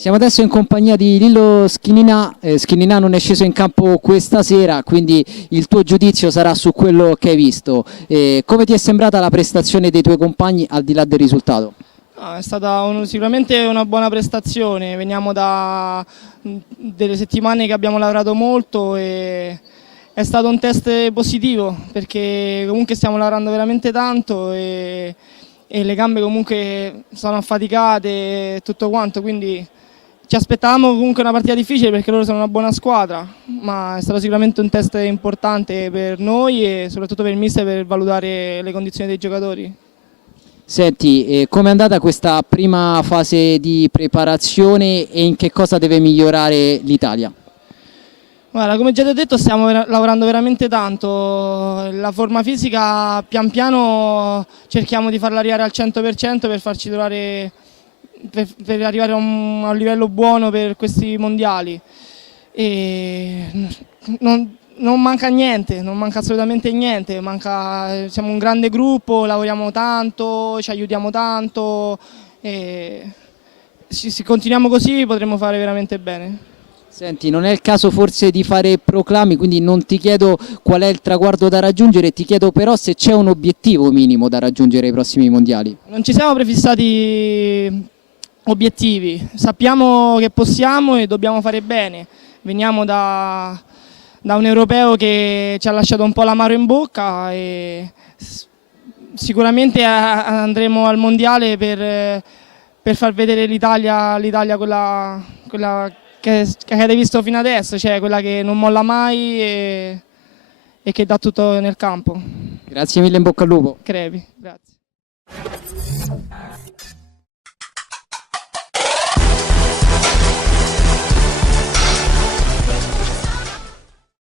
Siamo adesso in compagnia di Lillo Schinina. Schinina non è sceso in campo questa sera, quindi il tuo giudizio sarà su quello che hai visto. Come ti è sembrata la prestazione dei tuoi compagni al di là del risultato? No, è stata sicuramente una buona prestazione, veniamo da delle settimane che abbiamo lavorato molto e è stato un test positivo perché comunque stiamo lavorando veramente tanto e le gambe comunque sono affaticate e tutto quanto, quindi ci aspettavamo comunque una partita difficile perché loro sono una buona squadra, ma è stato sicuramente un test importante per noi e soprattutto per il mister per valutare le condizioni dei giocatori. Senti, com'è andata questa prima fase di preparazione e in che cosa deve migliorare l'Italia? Guarda, come già ti ho detto stiamo lavorando veramente tanto, la forma fisica pian piano cerchiamo di farla arrivare al 100% per farci trovare, per arrivare a un livello buono per questi mondiali. E non manca niente, non manca assolutamente niente, siamo un grande gruppo, lavoriamo tanto, ci aiutiamo tanto e se continuiamo così potremo fare veramente bene. Senti, non è il caso forse di fare proclami, quindi non ti chiedo qual è il traguardo da raggiungere, ti chiedo però se c'è un obiettivo minimo da raggiungere ai prossimi mondiali. Non ci siamo prefissati obiettivi, sappiamo che possiamo e dobbiamo fare bene. Veniamo da un europeo che ci ha lasciato un po' l'amaro in bocca e sicuramente andremo al mondiale per far vedere l'Italia quella che avete visto fino adesso, cioè quella che non molla mai e che dà tutto nel campo. Grazie mille, in bocca al lupo. Crepi, grazie.